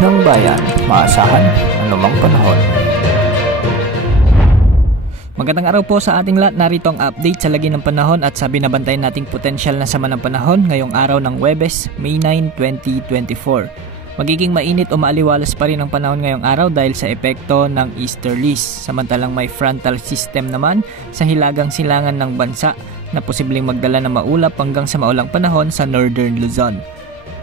ng bayan, maasahan anumang panahon. Magandang araw po sa ating lahat. Narito ang update sa lagi ng panahon at sa binabantayan nating potensyal na sama ng panahon ngayong araw ng Huwebes, May 9, 2024. Magiging mainit o maaliwalas pa rin ang panahon ngayong araw dahil sa epekto ng easterlies. Samantalang may frontal system naman sa hilagang silangan ng bansa na posibleng magdala ng maulap hanggang sa maulang panahon sa Northern Luzon.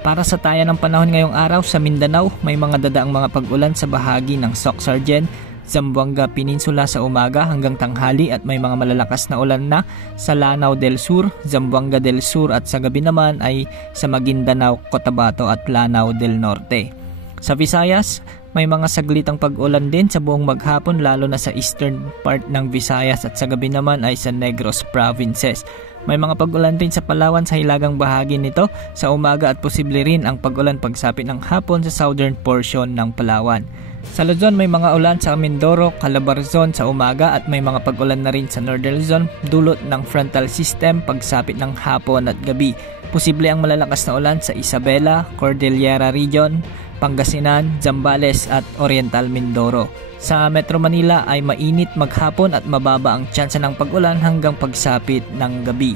Para sa taya ng panahon ngayong araw sa Mindanao, may mga dadaang mga pag-ulan sa bahagi ng Soc-Sargen, Zamboanga Peninsula sa umaga hanggang tanghali at may mga malalakas na ulan na sa Lanao del Sur, Zamboanga del Sur at sa gabi naman ay sa Maguindanao, Cotabato at Lanao del Norte. Sa Visayas, may mga saglitang pag-ulan din sa buong maghapon lalo na sa eastern part ng Visayas at sa gabi naman ay sa Negros Provinces. May mga pag-ulan din sa Palawan sa hilagang bahagi nito sa umaga at posible rin ang pag-ulan pagsapit ng hapon sa southern portion ng Palawan. Sa Luzon may mga ulan sa Mindoro, Calabarzon sa umaga at may mga pag-ulan na rin sa Northern Luzon dulot ng frontal system pagsapit ng hapon at gabi. Posible ang malalakas na ulan sa Isabela, Cordillera Region, Pangasinan, Zambales at Oriental Mindoro. Sa Metro Manila ay mainit maghapon at mababa ang tsansa ng pag-ulan hanggang pagsapit ng gabi.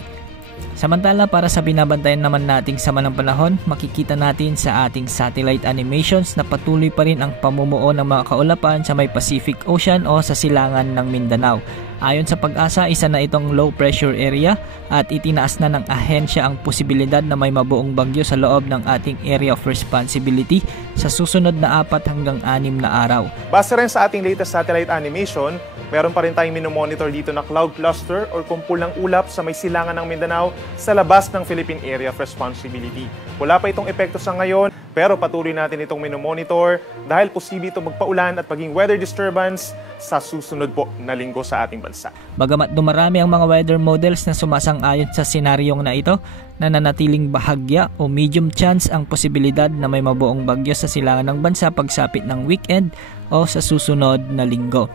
Samantala para sa binabantayan naman nating sama ng panahon, makikita natin sa ating satellite animations na patuloy pa rin ang pamumuo ng mga kaulapan sa may Pacific Ocean o sa silangan ng Mindanao. Ayon sa Pag-asa, isa na itong low pressure area at itinaas na ng ahensya ang posibilidad na may mabuong bagyo sa loob ng ating area of responsibility sa susunod na 4 hanggang 6 na araw. Base rin sa ating latest satellite animation, meron pa rin tayong minomonitor dito na cloud cluster or kumpul ng ulap sa may silangan ng Mindanao sa labas ng Philippine Area of Responsibility. Wala pa itong epekto sa ngayon, pero patuloy natin itong minomonitor dahil posible ito magpaulan at maging weather disturbance sa susunod po na linggo sa ating bansa. Bagamat dumarami ang mga weather models na sumasang-ayon sa senaryong na ito, nananatiling bahagya o medium chance ang posibilidad na may mabuong bagyo sa silangan ng bansa pagsapit ng weekend o sa susunod na linggo.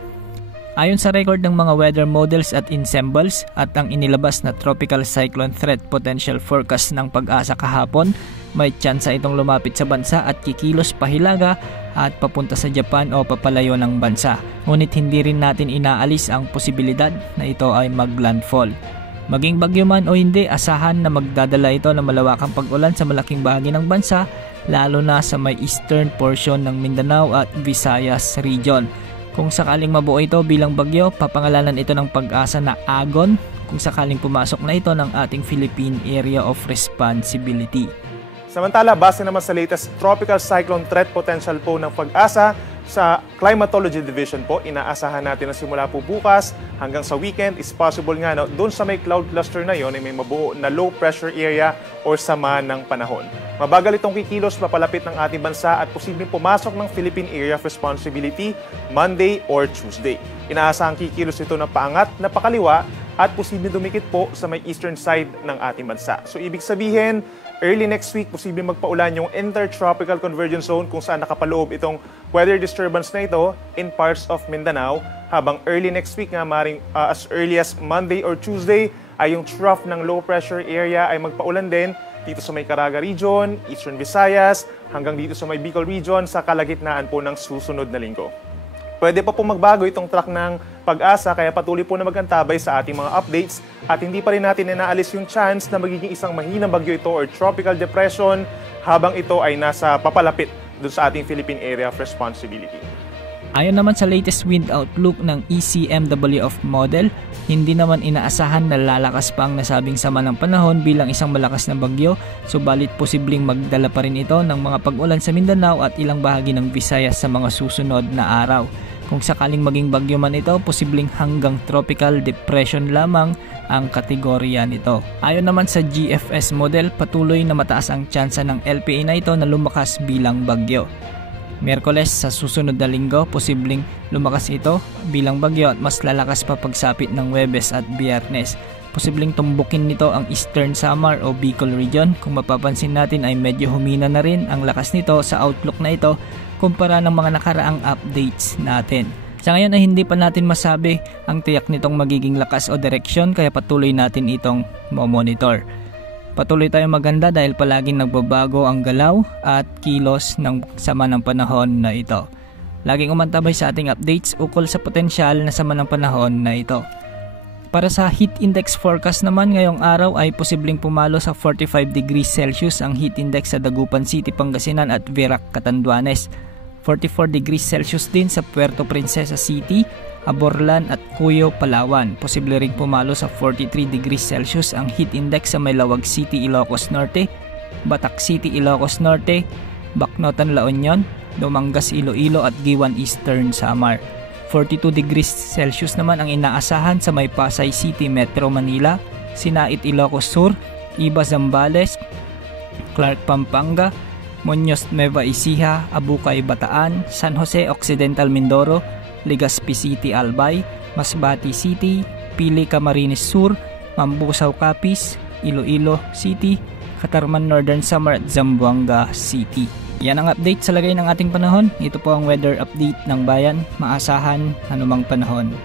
Ayon sa record ng mga weather models at ensembles at ang inilabas na Tropical Cyclone Threat Potential Forecast ng Pag-asa kahapon, may tsansa itong lumapit sa bansa at kikilos pahilaga at papunta sa Japan o papalayo ng bansa. Ngunit hindi rin natin inaalis ang posibilidad na ito ay maglandfall. Maging bagyo man o hindi, asahan na magdadala ito ng malawakang pag-ulan sa malaking bahagi ng bansa, lalo na sa may eastern portion ng Mindanao at Visayas region. Kung sakaling mabuo ito bilang bagyo, papangalanan ito ng Pag-asa na Agon kung sakaling pumasok na ito ng ating Philippine Area of Responsibility. Samantala, base naman sa latest Tropical Cyclone Threat Potential po ng Pag-asa, sa Climatology Division po, inaasahan natin na simula po bukas hanggang sa weekend is possible nga na doon sa may cloud cluster na yon ay may mabuo na low pressure area or sama ng panahon. Mabagal itong kikilos papalapit ng ating bansa at posibleng pumasok ng Philippine Area of Responsibility Monday or Tuesday. Inaasahang kikilos ito na paangat na pakaliwa at posibleng dumikit po sa may eastern side ng ating bansa. So ibig sabihin, early next week, posibleng magpaulan yung Intertropical Convergence Zone kung saan nakapaloob itong weather disturbance na ito in parts of Mindanao. Habang early next week nga, maring as early as Monday or Tuesday, ay yung trough ng low pressure area ay magpaulan din dito sa may Caraga Region, Eastern Visayas, hanggang dito sa may Bicol Region sa kalagitnaan po ng susunod na linggo. Pwede pa po magbago itong track ng Pag-asa kaya patuloy po na magantabay sa ating mga updates at hindi pa rin natin inaalis yung chance na magiging isang mahinang bagyo ito or tropical depression habang ito ay nasa papalapit dun sa ating Philippine Area of Responsibility. Ayon naman sa latest wind outlook ng ECMWF model, hindi naman inaasahan na lalakas pa ang nasabing sama ng panahon bilang isang malakas na bagyo, subalit posibleng magdala pa rin ito ng mga pag-ulan sa Mindanao at ilang bahagi ng Visayas sa mga susunod na araw. Kung sakaling maging bagyo man ito, posibleng hanggang tropical depression lamang ang kategorya nito. Ayon naman sa GFS model, patuloy na mataas ang tsansa ng LPA na ito na lumakas bilang bagyo. Miyerkules sa susunod na linggo, posibleng lumakas ito bilang bagyo at mas lalakas pa pagsapit ng Huwebes at Biyernes. Posibleng tumbukin nito ang Eastern Samar o Bicol Region. Kung mapapansin natin ay medyo humina na rin ang lakas nito sa outlook na ito kumpara ng mga nakaraang updates natin. Sa ngayon ay hindi pa natin masabi ang tiyak nitong magiging lakas o direksyon kaya patuloy natin itong monitor. Patuloy tayong maganda dahil palaging nagbabago ang galaw at kilos ng sama ng panahon na ito. Laging umantabay sa ating updates ukol sa potensyal na sama ng panahon na ito. Para sa heat index forecast naman ngayong araw ay posibleng pumalo sa 45 degrees Celsius ang heat index sa Dagupan City, Pangasinan at Virac, Catanduanes. 44 degrees Celsius din sa Puerto Princesa City, Aborlan at Cuyo, Palawan. Posible ring pumalo sa 43 degrees Celsius ang heat index sa Maylawag City, Ilocos Norte, Batak City, Ilocos Norte, Bacnotan, La Union, Dumangas, Iloilo at Giwan Eastern, Samar. 42 degrees Celsius naman ang inaasahan sa May Pasay City, Metro Manila, Sinait, Ilocos Sur, Iba, Zambales, Clark, Pampanga, Muñoz, Nueva Ecija, Abukay, Bataan, San Jose Occidental, Mindoro, Legazpi City, Albay, Masbate City, Pili, Camarines Sur, Mambusaw, Capiz, Iloilo City, Catarman, Northern Samar at Zamboanga City. Yan ang update sa lagay ng ating panahon. Ito po ang weather update ng bayan. Maasahan anumang panahon.